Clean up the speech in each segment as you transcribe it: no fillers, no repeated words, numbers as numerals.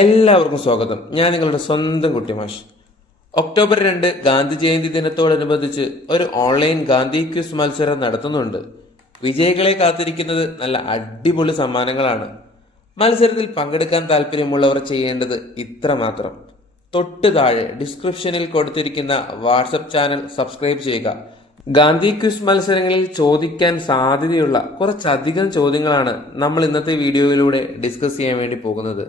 എല്ലാവർക്കും സ്വാഗതം. ഞാൻ നിങ്ങളുടെ സ്വന്തം കുട്ടിമാഷ്. ഒക്ടോബർ 2 ഗാന്ധി ജയന്തി ദിനത്തോടനുബന്ധിച്ച് ഒരു ഓൺലൈൻ ഗാന്ധി ക്വിസ് മത്സരം നടത്തുന്നുണ്ട്. വിജയികളെ കാത്തിരിക്കുന്നത് നല്ല അടിപൊളി സമ്മാനങ്ങളാണ്. മത്സരത്തിൽ പങ്കെടുക്കാൻ താല്പര്യമുള്ളവർ ചെയ്യേണ്ടത് ഇത്രമാത്രം: തൊട്ട് താഴെ ഡിസ്ക്രിപ്ഷനിൽ കൊടുത്തിരിക്കുന്ന വാട്സപ്പ് ചാനൽ സബ്സ്ക്രൈബ് ചെയ്യുക. ഗാന്ധി ക്വിസ് മത്സരങ്ങളിൽ ചോദിക്കാൻ സാധ്യതയുള്ള കുറച്ചധികം ചോദ്യങ്ങളാണ് നമ്മൾ ഇന്നത്തെ വീഡിയോയിലൂടെ ഡിസ്കസ് ചെയ്യാൻ വേണ്ടി പോകുന്നത്.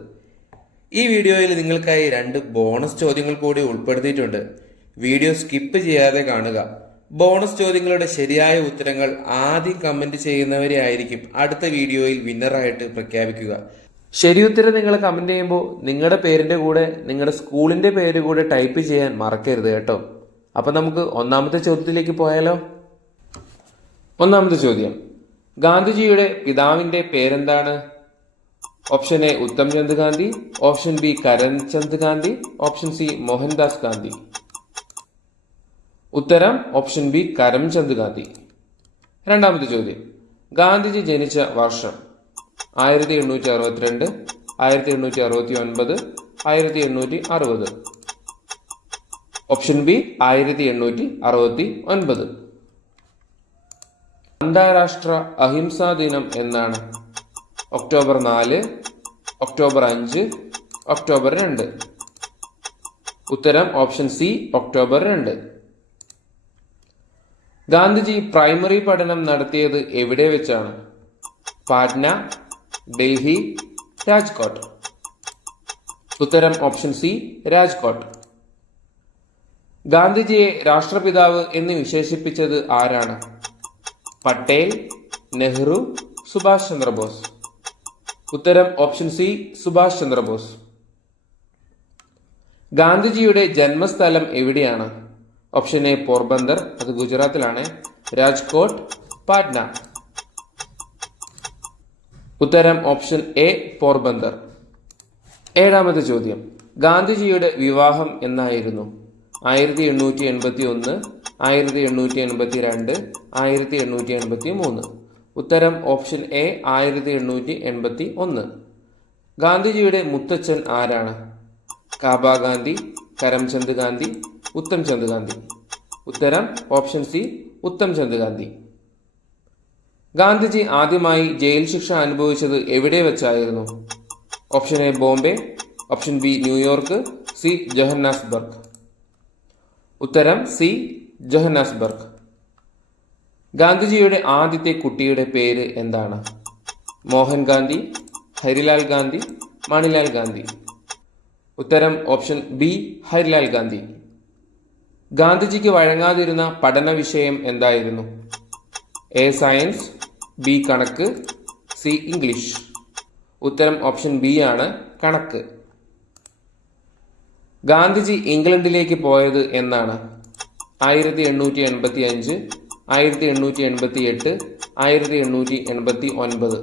ഈ വീഡിയോയിൽ നിങ്ങൾക്കായി 2 ബോണസ് ചോദ്യങ്ങൾ കൂടി ഉൾപ്പെടുത്തിയിട്ടുണ്ട്. വീഡിയോ സ്കിപ്പ് ചെയ്യാതെ കാണുക. ബോണസ് ചോദ്യങ്ങളുടെ ശരിയായ ഉത്തരങ്ങൾ ആദ്യം കമന്റ് ചെയ്യുന്നവരെ ആയിരിക്കും അടുത്ത വീഡിയോയിൽ വിന്നറായിട്ട് പ്രഖ്യാപിക്കുക. ശരി ഉത്തരം നിങ്ങൾ കമന്റ് ചെയ്യുമ്പോൾ നിങ്ങളുടെ പേരിന്റെ കൂടെ നിങ്ങളുടെ സ്കൂളിന്റെ പേര് കൂടെ ടൈപ്പ് ചെയ്യാൻ മറക്കരുത് കേട്ടോ. അപ്പൊ നമുക്ക് ഒന്നാമത്തെ ചോദ്യത്തിലേക്ക് പോയാലോ. ഒന്നാമത്തെ ചോദ്യം: ഗാന്ധിജിയുടെ പിതാവിന്റെ പേരെന്താണ്? Option A Uttam Chand Gandhi, option B Karamchand Gandhi, option C Mohandas Gandhi. ഉത്തരം ഓപ്ഷൻ ബി കരംചന്ദ് ഗാന്ധി. രണ്ടാമത്തെ ചോദ്യം: ഗാന്ധിജി ജനിച്ച വർഷം 1862, 1869, 1860. Option B 1869. അന്താരാഷ്ട്ര അഹിംസാ ദിനം എന്നാണ്? October 4, October 5, October 2. ഉത്തരം option C October 2. Gandhiji primary പഠനം നടത്തിയത് എവിടെ വെച്ചാണ്? പാറ്റ്ന, ഡൽഹി, രാജ്കോട്ട്. ഉത്തരം ഓപ്ഷൻ സി രാജ്കോട്ട്. ഗാന്ധിജിയെ രാഷ്ട്രപിതാവ് എന്ന് വിശേഷിപ്പിച്ചത് ആരാണ്? പട്ടേൽ, നെഹ്റു, സുഭാഷ് ചന്ദ്രബോസ്. ഉത്തരം ഓപ്ഷൻ സി സുഭാഷ് ചന്ദ്രബോസ്. ഗാന്ധിജിയുടെ ജന്മസ്ഥലം എവിടെയാണ്? ഓപ്ഷൻ എ പോർബന്ദർ, അത് ഗുജറാത്തിലാണ്. രാജ്കോട്ട്, പാറ്റ്ന. ഉത്തരം ഓപ്ഷൻ എ പോർബന്ദർ. ഏഴാമത്തെ ചോദ്യം: ഗാന്ധിജിയുടെ വിവാഹം എന്നായിരുന്നു? 1881, 1882, 1883. ഉത്തരം ഓപ്ഷൻ എ 1881. ഗാന്ധിജിയുടെ മുത്തച്ഛൻ ആരാണ്? കാബ ഗാന്ധി, കരംചന്ദ് ഗാന്ധി, ഉത്തം ചന്ദ് ഗാന്ധി. ഉത്തരം ഓപ്ഷൻ സി ഉത്തം ചന്ദ് ഗാന്ധി. ഗാന്ധിജി ആദ്യമായി ജയിൽ ശിക്ഷ അനുഭവിച്ചത് എവിടെ വെച്ചായിരുന്നു? Option A Bombay, option B New York, C Johannesburg. ഉത്തരം സി ജോഹന്നാസ്ബർഗ്. ഗാന്ധിജിയുടെ ആദ്യത്തെ കുട്ടിയുടെ പേര് എന്താണ്? മോഹൻ ഗാന്ധി, ഹരിലാൽ ഗാന്ധി, മണിലാൽ ഗാന്ധി. ഉത്തരം ഓപ്ഷൻ ബി ഹരിലാൽ ഗാന്ധി. ഗാന്ധിജിക്ക് വഴങ്ങാതിരുന്ന പഠന വിഷയം എന്തായിരുന്നു? എ സയൻസ്, ബി കണക്ക്, സി ഇംഗ്ലീഷ്. ഉത്തരം ഓപ്ഷൻ ബി ആണ് കണക്ക്. ഗാന്ധിജി ഇംഗ്ലണ്ടിലേക്ക് പോയത് എന്നാണ്? 1885, 1888, 1889.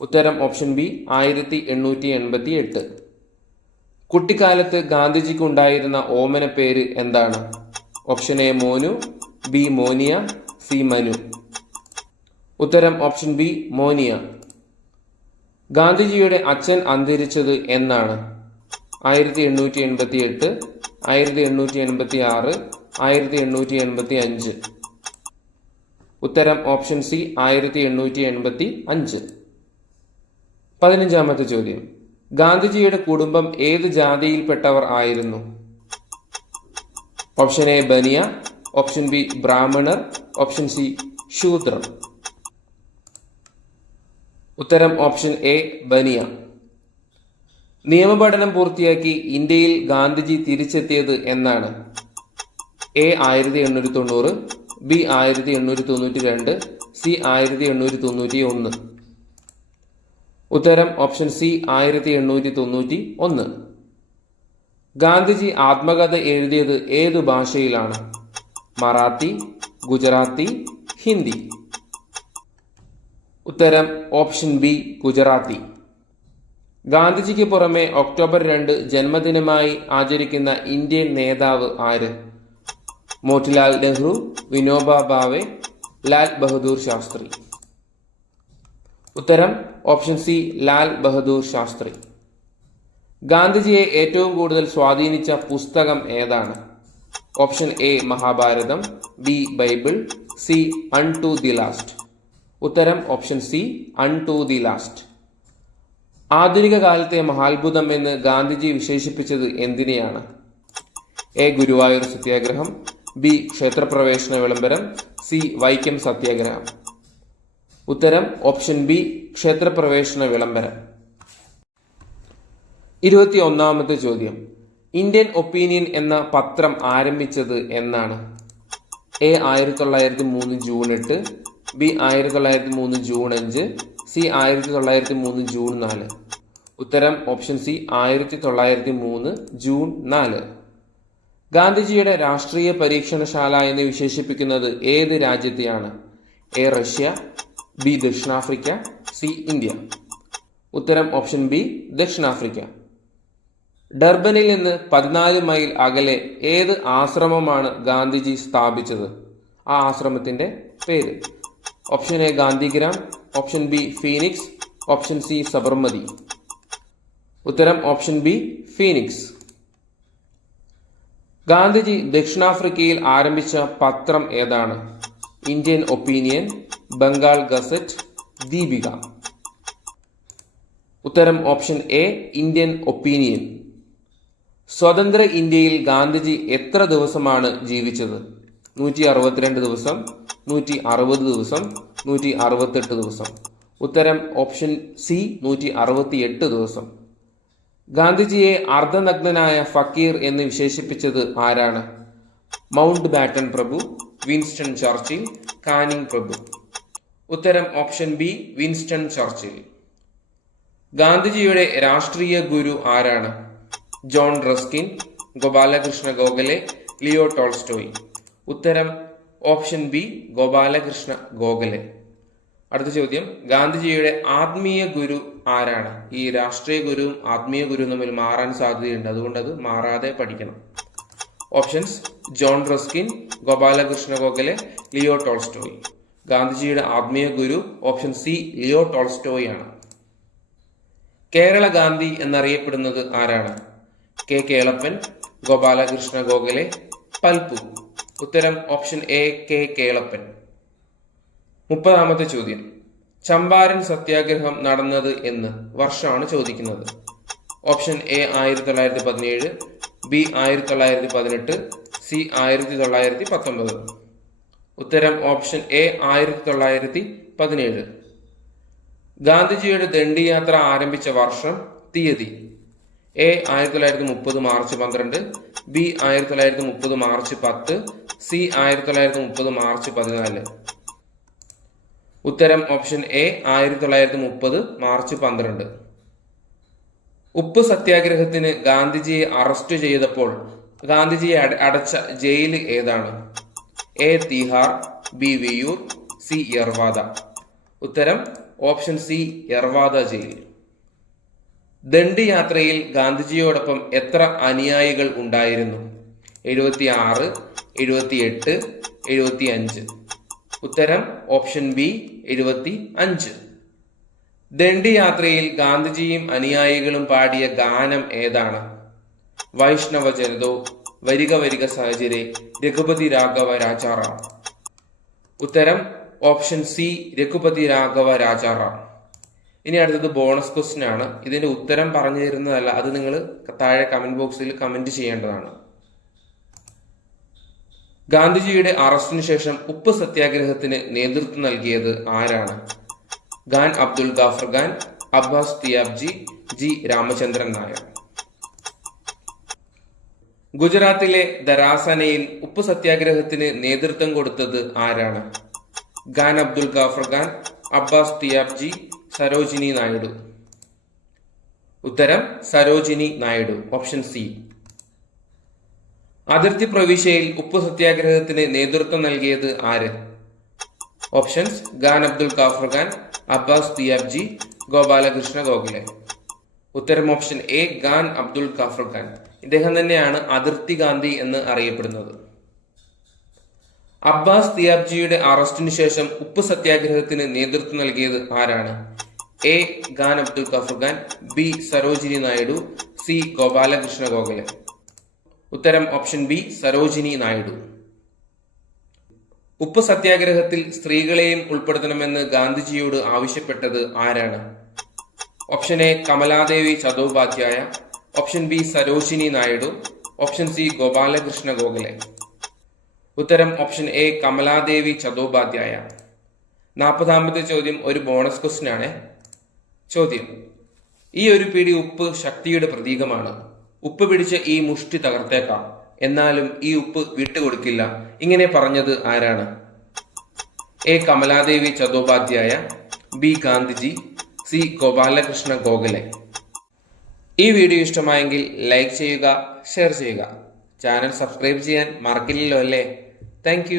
ഉത്തരം ഓപ്ഷൻ ബി 1888. കുട്ടിക്കാലത്ത് ഗാന്ധിജിക്ക് ഉണ്ടായിരുന്ന ഓമന പേര് എന്താണ്? Option A Monu, B Moniya, C Manu. ഉത്തരം ഓപ്ഷൻ ബി മോനിയ. ഗാന്ധിജിയുടെ അച്ഛൻ അന്തരിച്ചത് എന്നാണ്? 1888, 1886, 1885. ഉത്തരം ഓപ്ഷൻ സി 1885. 15ാമത്തെ ചോദ്യം: ഗാന്ധിജിയുടെ കുടുംബം ഏത് ജാതിയിൽപ്പെട്ടവർ ആയിരുന്നു? Option A Bania, option B ബ്രാഹ്മണർ, ഓപ്ഷൻ സി ശൂദ്രർ. ഉത്തരം ഓപ്ഷൻ എ ബനിയ. നിയമപഠനം പൂർത്തിയാക്കി ഇന്ത്യയിൽ ഗാന്ധിജി തിരിച്ചെത്തിയത് എന്നാണ്? A 1890, B 1892, C 1891. ഉത്തരം ഓപ്ഷൻ സി 1891. ഗാന്ധിജി ആത്മകഥ എഴുതിയത് ഏതു ഭാഷയിലാണ്? മറാത്തി, ഗുജറാത്തി, ഹിന്ദി. ഉത്തരം ഓപ്ഷൻ ബി ഗുജറാത്തി. ഗാന്ധിജിക്ക് പുറമെ ഒക്ടോബർ 2 ജന്മദിനമായി ആചരിക്കുന്ന ഇന്ത്യൻ നേതാവ് ആര്? മോട്ടിലാൽ നെഹ്റു, വിനോബ ഭാവെ, ലാൽ ബഹദൂർ ശാസ്ത്രി. ഉത്തരം ഓപ്ഷൻ സി ലാൽ ബഹദൂർ ശാസ്ത്രി. ഗാന്ധിജിയെ ഏറ്റവും കൂടുതൽ സ്വാധീനിച്ച പുസ്തകം ഏതാണ്? Option A Mahabharatam, B Bible, C unto the last. ഉത്തരം option C unto the last. ആധുനിക കാലത്തെ മഹാത്ഭുതം എന്ന് ഗാന്ധിജി വിശേഷിപ്പിച്ചത് എന്തിനെയാണ്? എ ഗുരുവായൂർ സത്യാഗ്രഹം, ബി ക്ഷേത്രപ്രവേശന വിളംബരം, സി വൈക്കം സത്യാഗ്രഹം. ഉത്തരം ഓപ്ഷൻ ബി ക്ഷേത്രപ്രവേശന വിളംബരം. 21ാമത്തെ ചോദ്യം. ഇന്ത്യൻ ഒപ്പീനിയൻ എന്ന പത്രം ആരംഭിച്ചത് എന്നാണ്? A 1903 June 8, B 1903 June 5, C 1903 June 4. ഉത്തരം ഓപ്ഷൻ സി 1903 ജൂൺ 4. ഗാന്ധിജിയുടെ രാഷ്ട്രീയ പരീക്ഷണശാല എന്ന് വിശേഷിപ്പിക്കുന്നത് ഏത് രാജ്യത്തെയാണ്? എ റഷ്യ, ബി ദക്ഷിണാഫ്രിക്ക, സി ഇന്ത്യ. ഉത്തരം ഓപ്ഷൻ ബി ദക്ഷിണാഫ്രിക്ക. ഡർബനിൽ നിന്ന് 14 മൈൽ അകലെ ഏത് ആശ്രമമാണ് ഗാന്ധിജി സ്ഥാപിച്ചത്? ആ ആശ്രമത്തിന്റെ പേര്? Option A Gandhigram, option B Phoenix, option C Sabarmati. ഉത്തരം ഓപ്ഷൻ ബി ഫീനിക്സ്. ഗാന്ധിജി ദക്ഷിണാഫ്രിക്കയിൽ ആരംഭിച്ച പത്രം ഏതാണ്? Indian opinion, Bengal gazette, Deepika. ഉത്തരം ഓപ്ഷൻ എ ഇന്ത്യൻ ഒപ്പീനിയൻ. സ്വതന്ത്ര ഇന്ത്യയിൽ ഗാന്ധിജി എത്ര ദിവസമാണ് ജീവിച്ചത്? 162 ദിവസം, 160 ദിവസം, 168 ദിവസം. ഉത്തരം ഓപ്ഷൻ സി 168 ദിവസം. ഗാന്ധിജിയെ അർദ്ധനഗ്നനായ ഫക്കീർ എന്ന് വിശേഷിപ്പിച്ചത് ആരാണ്? മൗണ്ട് ബാറ്റൺ പ്രഭു, വിൻസ്റ്റൺ ചർച്ചിൽ, കാനിങ് പ്രഭു. ഉത്തരം ഓപ്ഷൻ ബി വിൻസ്റ്റൺ ചർച്ചിൽ. ഗാന്ധിജിയുടെ രാഷ്ട്രീയ ഗുരു ആരാണ്? John Ruskin, Gopalakrishna Gokhale, Leo Tolstoy. ഉത്തരം ഓപ്ഷൻ ബി ഗോപാലകൃഷ്ണ ഗോഖലെ. അടുത്ത ചോദ്യം. ഗാന്ധിജിയുടെ ആത്മീയ ഗുരു ആരാണ്? ഈ രാഷ്ട്രീയ ഗുരുവും ആത്മീയ ഗുരുവും തമ്മിൽ മാറാൻ സാധ്യതയുണ്ട്, അതുകൊണ്ട് അത് മാറാതെ പഠിക്കണം. Options: John Ruskin, Gopalakrishna Gokhale, Leo Tolstoy. ഗാന്ധിജിയുടെ ആത്മീയ ഗുരു ഓപ്ഷൻ സി ലിയോ ടോൾസ്റ്റോയ് ആണ്. കേരള ഗാന്ധി എന്നറിയപ്പെടുന്നത് ആരാണ്? കെ കേളപ്പൻ, ഗോപാലകൃഷ്ണ ഗോഖലെ, പൽപു. ഉത്തരം ഓപ്ഷൻ എ കെ കേളപ്പൻ. 30ാമത്തെ ചോദ്യം. ചമ്പാരൻ സത്യാഗ്രഹം നടന്നത് എന്ന് വർഷമാണ് ചോദിക്കുന്നത്. Option A 1917, B 1918, C 1919. ഉത്തരം ഓപ്ഷൻ എ 1917. ഗാന്ധിജിയുടെ ദണ്ഡിയാത്ര ആരംഭിച്ച വർഷം, തീയതി? A 1930 March 12, B 1930 March 10, C 1930 March 14. ഉത്തരം ഓപ്ഷൻ എ 1930 മാർച്ച് 12. ഉപ്പ് സത്യാഗ്രഹത്തിന് ഗാന്ധിജിയെ അറസ്റ്റ് ചെയ്തപ്പോൾ ഗാന്ധിജിയെ അടച്ച ജയിൽ ഏതാണ്? A Tihar, B Viyyur, C Yerwada. ഉത്തരം option C Yerwada jail. Dandi യാത്രയിൽ ഗാന്ധിജിയോടൊപ്പം എത്ര അനുയായികൾ ഉണ്ടായിരുന്നു? 76, 78, 75. ഉത്തരം ഓപ്ഷൻ ബി 75. ദണ്ഡി യാത്രയിൽ ഗാന്ധിജിയും അനുയായികളും പാടിയ ഗാനം ഏതാണ്? വൈഷ്ണവ ജനതോ, വരിക വരിക സഹചരെ, രഘുപതി രാഘവ രാജാറാം. ഉത്തരം ഓപ്ഷൻ സി രഘുപതി രാഘവ രാജാറാം. ഇനി അടുത്തത് ബോണസ് ക്വസ്റ്റ്യൻ ആണ്. ഇതിന്റെ ഉത്തരം പറഞ്ഞു തരുന്നതല്ല, അത് നിങ്ങൾ താഴെ കമന്റ് ബോക്സിൽ കമന്റ് ചെയ്യേണ്ടതാണ്. ഗാന്ധിജിയുടെ അറസ്റ്റിന് ശേഷം ഉപ്പ് സത്യാഗ്രഹത്തിന് നേതൃത്വം നൽകിയത് ആരാണ്? Khan Abdul Ghaffar Khan, Abbas Tyabji, G Ramachandran Nair. ഗുജറാത്തിലെ ദരാസനയിൽ ഉപ്പ് സത്യാഗ്രഹത്തിന് നേതൃത്വം കൊടുത്തത് ആരാണ്? ഖാൻ അബ്ദുൽ ഗാഫർ ഖാൻ, അബ്ബാസ് തിയാബ്ജി, സരോജിനി നായിഡു. ഉത്തരം സരോജിനി നായിഡു, ഓപ്ഷൻ സി. അതിർത്തി പ്രവിശ്യയിൽ ഉപ്പ് സത്യാഗ്രഹത്തിന് നേതൃത്വം നൽകിയത് ആര്? Options: Khan Abdul Ghaffar Khan, Abbas Tyabji, Gopalakrishna Gokhale. ഉത്തരം ഓപ്ഷൻ എ ഖാൻ അബ്ദുൽ ഗാഫർ ഖാൻ. ഇദ്ദേഹം തന്നെയാണ് അതിർത്തി ഗാന്ധി എന്ന് അറിയപ്പെടുന്നത്. അബ്ബാസ് തിയാബ്ജിയുടെ അറസ്റ്റിനു ശേഷം ഉപ്പ് സത്യാഗ്രഹത്തിന് നേതൃത്വം നൽകിയത് ആരാണ്? A Khan Abdul Ghaffar Khan, B Sarojini Naidu, C Gopalakrishna Gokhale. ഉത്തരം ഓപ്ഷൻ ബി സരോജിനി നായിഡു. ഉപ്പ് സത്യാഗ്രഹത്തിൽ സ്ത്രീകളെയും ഉൾപ്പെടുത്തണമെന്ന് ഗാന്ധിജിയോട് ആവശ്യപ്പെട്ടത് ആരാണ്? Option A Kamaladevi Chattopadhyay, option B Sarojini Naidu, option C Gopalakrishna Gokhale. ഉത്തരം ഓപ്ഷൻ എ കമലാദേവി ചതോപാധ്യായ. 40ാമത്തെ ചോദ്യം ഒരു ബോണസ് ക്വസ്റ്റ്യൻ ആണ്. ചോദ്യം: ഈ ഒരു പിടി ഉപ്പ് ശക്തിയുടെ പ്രതീകമാണ്. ഉപ്പ് പിടിച്ച് ഈ മുഷ്ടി തകർത്തേക്കാം, എന്നാലും ഈ ഉപ്പ് വിട്ടുകൊടുക്കില്ല. ഇങ്ങനെ പറഞ്ഞത് ആരാണ്? A Kamaladevi Chattopadhyay, B Gandhiji, C Gopalakrishna Gokhale. ഈ വീഡിയോ ഇഷ്ടമായെങ്കിൽ ലൈക്ക് ചെയ്യുക, ഷെയർ ചെയ്യുക. ചാനൽ സബ്സ്ക്രൈബ് ചെയ്യാൻ മറക്കില്ലല്ലോ അല്ലേ? താങ്ക്